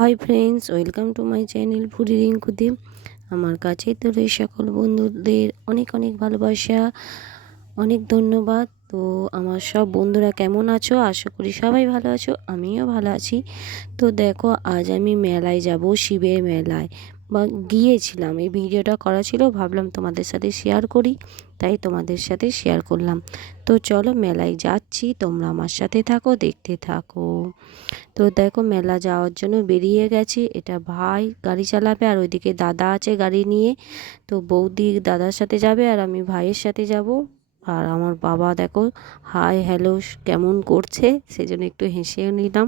Hi friends welcome to my channel foodie Rinkudi আমার কাছে তো রয়ে সকল বন্ধুদের অনেক অনেক ভালোবাসা, অনেক ধন্যবাদ। তো আমার সব বন্ধুরা কেমন আছো? আশা করি সবাই ভালো আছো, আমিও ভালো আছি। তো দেখো, আজ আমি মেলায় যাব, শিবের মেলায়। বা গিয়েছিলাম, এই ভিডিওটা করা ছিল, ভাবলাম তোমাদের সাথে শেয়ার করি, তাই তোমাদের সাথে শেয়ার করলাম। তো চলো মেলায় যাচ্ছি, তোমরা আমার সাথে থাকো, দেখতে থাকো। তো দেখো মেলা যাওয়ার জন্য বেরিয়ে গেছি, এটা ভাই গাড়ি চালাবে আর ওইদিকে দাদা আছে গাড়ি নিয়ে। তো বৌদি দাদার সাথে যাবে আর আমি ভাইয়ের সাথে যাব। আর আমার বাবা দেখো হাই হ্যালো কেমন করছে, সেজন্য একটু হেসেও নিলাম।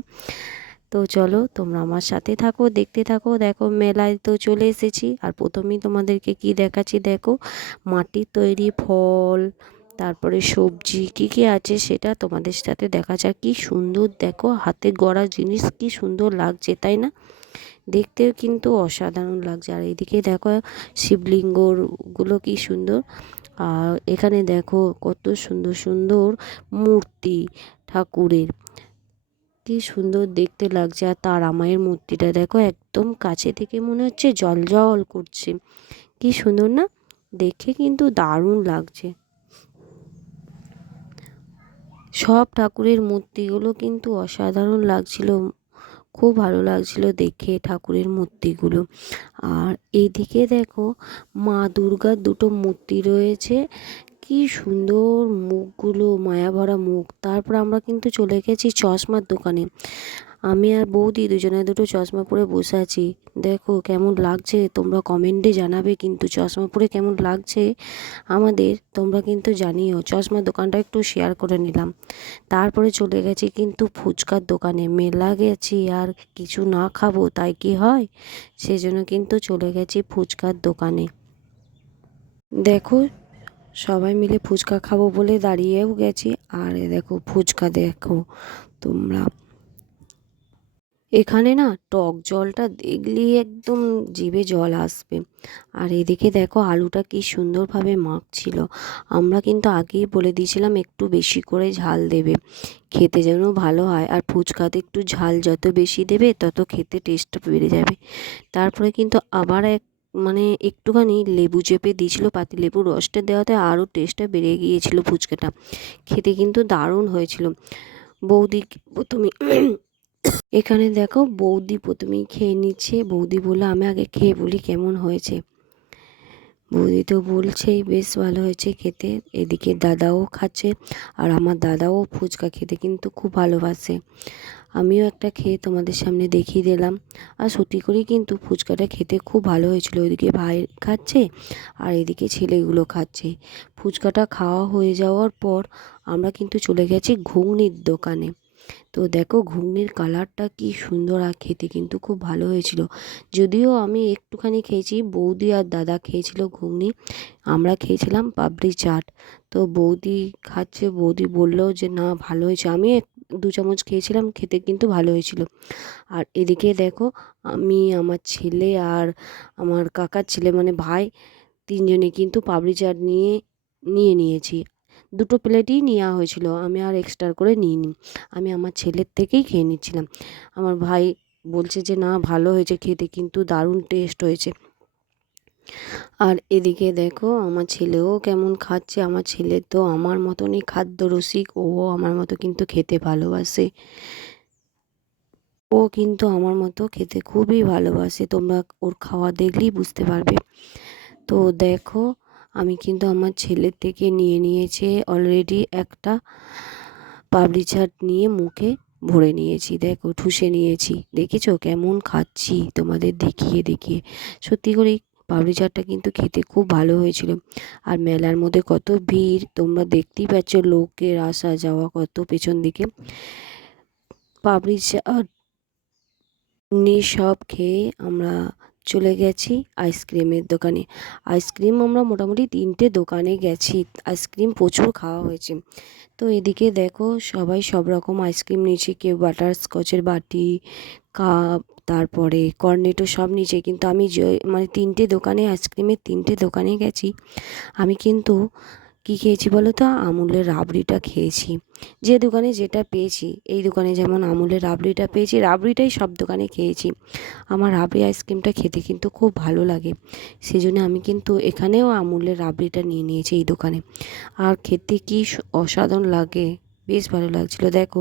তো চলো তোমরা আমার সাথে থাকো, দেখতে থাকো, দেখো মেলায় তো চলে এসেছি। আর প্রথমেই তোমাদেরকে কি দেখাচ্ছি দেখো, মাটির তৈরি ফল, তারপরে সবজি, কি কি আছে সেটা তোমাদের সাথে দেখা যাক। কি সুন্দর দেখো, হাতে গড়া জিনিস কি সুন্দর লাগছে, তাই না? দেখতেও কিন্তু অসাধারণ লাগছে। আর এদিকে দেখো শিবলিঙ্গগুলো কি সুন্দর। আর এখানে দেখো কত সুন্দর সুন্দর মূর্তি ঠাকুরের। কি সুন্দর দেখতে লাগছে। আর তারা মায়ের মূর্তিটা দেখো একদম কাছে থেকে মনে হচ্ছে জল জল করছে। কি সুন্দর না? দেখে কিন্তু দারুণ লাগছে। সব ঠাকুরের মূর্তিগুলো কিন্তু অসাধারণ লাগছিল। খুব ভালো লাগছিল দেখে ঠাকুরের মূর্তিগুলো। আর এইদিকে দেখো মা দুর্গার দুটো মূর্তি রয়েছে। কি সুন্দর মুখগুলো মায়া ভরা মুখ। তারপর আমরা কিন্তু চলে গেছি চশমার দোকানে। আমি আর বৌদি দুজনে দুটো চশমা পরে বসে আছি। দেখো কেমন লাগছে, তোমরা কমেন্টে জানাবে কিন্তু চশমা পরে কেমন লাগছে আমাদের, তোমরা কিন্তু জানিও। চশমার দোকানটা একটু শেয়ার করে নিলাম। তারপরে চলে গেছি কিন্তু ফুচকার দোকানে। মেলা গেছি আর কিছু না খাব, তাই কি হয়? সেজন্য কিন্তু চলে গেছি ফুচকার দোকানে। দেখো সবাই মিলে ফুচকা খাব বলে দাঁড়িয়েও গেছি। আর দেখো, ফুচকা দেখো তোমরা। এখানে না টক জলটা দেখলেই একদম জিভে জল আসবে। আর এদিকে দেখো আলুটা কি সুন্দরভাবে মাখছিল। আমরা কিন্তু আগেই বলে দিয়েছিলাম একটু বেশি করে ঝাল দেবে, খেতে যেন ভালো হয়। আর ফুচকাতে একটু ঝাল যত বেশি দেবে তত খেতে টেস্টটা বেড়ে যাবে। তারপরে কিন্তু আবার এক মানে একটুখানি লেবু চেপে দিয়েছিল, পাতি লেবুর রসটা দেওয়াতে আরও টেস্টটা বেড়ে গিয়েছিল ফুচকাটা। খেতে কিন্তু দারুণ হয়েছিল। বৌদি প্রথমে এখানে দেখো, বৌদি প্রথমেই খেয়ে নিচ্ছে। বৌদি বলল, আমি আগে খেয়ে বলি কেমন হয়েছে? বৌদি তো বলছেই, বেশ ভালো হয়েছে খেতে। এদিকে দাদাও খাচ্ছে, আর আমার দাদাও ফুচকা খেতে কিন্তু খুব ভালোবাসে। আমিও একটা খেয়ে তোমাদের সামনে দেখিয়ে দিলাম। আর সত্যি করেই কিন্তু ফুচকাটা খেতে খুব ভালো হয়েছিল। ওইদিকে ভাই খাচ্ছে আর এদিকে ছেলেগুলো খাচ্ছে। ফুচকাটা খাওয়া হয়ে যাওয়ার পর আমরা কিন্তু চলে গেছি ঘুগনির দোকানে। তো দেখো ঘুগনির কালারটা কি সুন্দর আর খেতে কিন্তু খুব ভালো হয়েছিল। যদিও আমি একটুখানি খেয়েছি, বৌদি আর দাদা খেয়েছিল ঘুগনি। আমরা খেয়েছিলাম পাবলি চাট। তো বৌদি খাচ্ছে, বৌদি বলল যে না ভালো হয়েছে। আমি দু চামচ খেয়েছিলাম, খেতে কিন্তু ভালো হয়েছিল। আর এদিকে দেখো, আমি, আমার ছেলে আর আমার কাকার ছেলে মানে ভাই তিনজনে কিন্তু পাবলি চাট নিয়ে নিয়ে নিয়েছি। দুটো প্লেটই নেওয়া হয়েছিল, আমি আর এক্সট্রা করে নিইনি। আমি আমার ছেলের থেকেই খেয়ে নিচ্ছিলাম। আমার ভাই বলছে যে, না, ভালো হয়েছে খেতে, কিন্তু দারুণ টেস্ট হয়েছে। আর এদিকে দেখো, আমার ছেলেও কেমন খাচ্ছে। আমার ছেলে তো আমার মতনই খাদ্য রসিক, ও আমার মতো কিন্তু খেতে ভালোবাসে। ও কিন্তু আমার মতো খেতে খুবই ভালোবাসে। তোমরা ওর খাওয়া দেখলেই বুঝতে পারবে। তো দেখো, আমি কিন্তু আমার ছেলের থেকে নিয়ে নিয়েছে অলরেডি একটা পাবলি চাট নিয়ে মুখে ভরে নিয়েছি। দেখো, ঠুসে নিয়েছি। দেখেছ? কেমন খাচ্ছি তোমাদের দেখিয়ে দেখিয়ে। সত্যি করেই পাবলি চাটটা কিন্তু খেতে খুব ভালো হয়েছিল। আর মেলার মধ্যে কত ভিড়, তোমরা দেখতেই পাচ্ছ লোকের আসা যাওয়া কত পেছন দিকে। পাবলি চাট সব খেয়ে আমরা চলে গেছি আইসক্রিমের দোকানে। আইসক্রিম আমরা মোটামুটি তিনটে দোকানে গেছি, আইসক্রিম প্রচুর খাওয়া হয়েছে। তো এদিকে দেখো সবাই সব রকম আইসক্রিম নিয়েছে, কেউ বাটার স্কচের বাটি কাপ তারপরে কর্নেটো সব নিচে। কিন্তু আমি মানে তিনটে দোকানে, আইসক্রিমের তিনটে দোকানে গেছি। আমি কিন্তু কি খেয়েছি বলো তো? আমুলের রাবড়িটা খেয়েছি। যে দোকানে যেটা পেয়েছি, এই দোকানে যেমন আমুলের রাবড়িটা পেয়েছি, রাবড়িটাই সব দোকানে খেয়েছি। আমার রাবড়ি আইসক্রিমটা খেতে কিন্তু খুব ভালো লাগে। সেই জন্য আমি কিন্তু এখানেও আমুলের রাবড়িটা নিয়ে নিয়েছি এই দোকানে। আর খেতে কি অসাধারণ লাগে। বেশ ভালো লাগছিল। দেখো,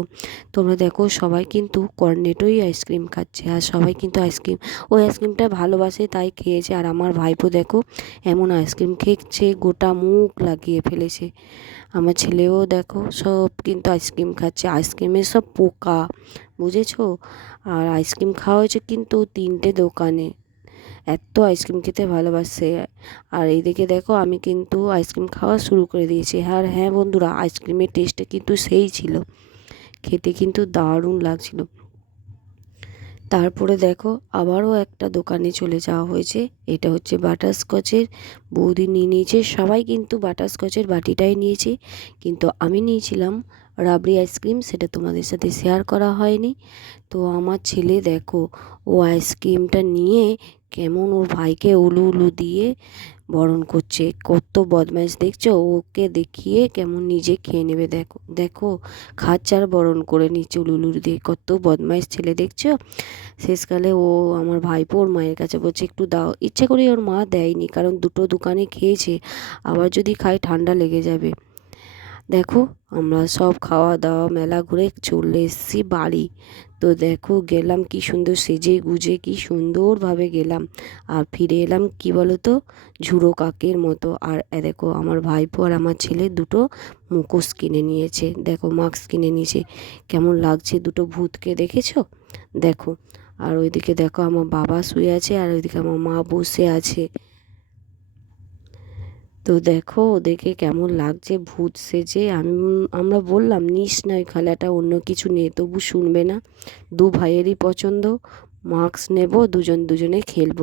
তোমরা দেখো সবাই কিন্তু কর্নেটোই আইসক্রিম খাচ্ছে আর সবাই কিন্তু আইসক্রিম ওই আইসক্রিমটা ভালোবাসে তাই খেয়েছে। আর আমার ভাইপো দেখো এমন আইসক্রিম খেয়েছে, গোটা মুখ লাগিয়ে ফেলেছে। আমার ছেলেও দেখো সব কিন্তু আইসক্রিম খাচ্ছে। আইসক্রিমের সব পোকা, বুঝেছ? আর আইসক্রিম খাওয়া হয়েছে কিন্তু তিনটে দোকানে। এত আইসক্রিম খেতে ভালোবাসে। আর এইদিকে দেখো আমি কিন্তু আইসক্রিম খাওয়া শুরু করে দিয়েছি। আর হ্যাঁ বন্ধুরা, আইসক্রিমের টেস্টটা কিন্তু সেই ছিল। খেতে কিন্তু দারুণ লাগছিল। তারপরে দেখো আবারও একটা দোকানে চলে যাওয়া হয়েছে। এটা হচ্ছে বাটারস্কচের। বৌদি নিয়ে নিয়েছে। সবাই কিন্তু বাটারস্কচের বাটিটাই নিয়েছে। কিন্তু আমি নিয়েছিলাম রাবড়ি আইসক্রিম। সেটা তোমাদের সাথে শেয়ার করা হয়নি। তো আমার ছেলে দেখো, ও আইসক্রিমটা নিয়ে কেমন ওর ভাইকে উলু উলু দিয়ে বরণ করছে। কত বদমাইশ, দেখছ? ওকে দেখিয়ে কেমন নিজে খেয়ে নেবে। দেখো দেখো খাচ্চার বরণ করে নিচ্ছে উলুলু দিয়ে। কত বদমাইশ ছেলে, দেখছ? শেষকালে ও আমার ভাইপো ওর মায়ের কাছে বলছে, একটু দাও। ইচ্ছে করে ওর মা দেয়নি, কারণ দুটো দোকানে খেয়েছে। আবার যদি খাই ঠান্ডা লেগে যাবে। দেখো, আমরা সব খাওয়া দাওয়া মেলা ঘুরে চলে এসেছি বাড়ি। তো দেখো, গেলাম কি সুন্দর সেজে গুজে, কি সুন্দরভাবে গেলাম। আর ফিরে এলাম কি বলো তো ঝুড়ো কাকের মতো। আর দেখো, আমার ভাইপো আর আমার ছেলে দুটো মুখোশ কিনে নিয়েছে। দেখো, মাস্ক কিনে নিয়েছে। কেমন লাগছে দুটো ভূতকে দেখেছ? দেখো। আর ওইদিকে দেখো, আমার বাবা শুয়ে আছে আর ওইদিকে আমার মা বসে আছে। তো দেখো ওদেরকে কেমন লাগছে, ভূত সেজে। আমি, আমরা বললাম, নিস না ওই খেলাটা, অন্য কিছু নেই, তবু শুনবে না। দু ভাইয়েরই পছন্দ, মাস্ক নেব, দুজন দুজনে খেলব।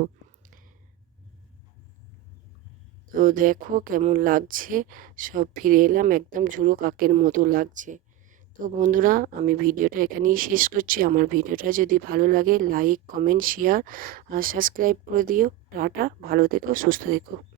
তো দেখো কেমন লাগছে, সব ফিরে এলাম, একদম ঝুড়ো কাকের মতো লাগছে। তো বন্ধুরা, আমি ভিডিওটা এখানেই শেষ করছি। আমার ভিডিওটা যদি ভালো লাগে, লাইক, কমেন্ট, শেয়ার আর সাবস্ক্রাইব করে দিও। টাটা, ভালো থেকো, সুস্থ থেকো।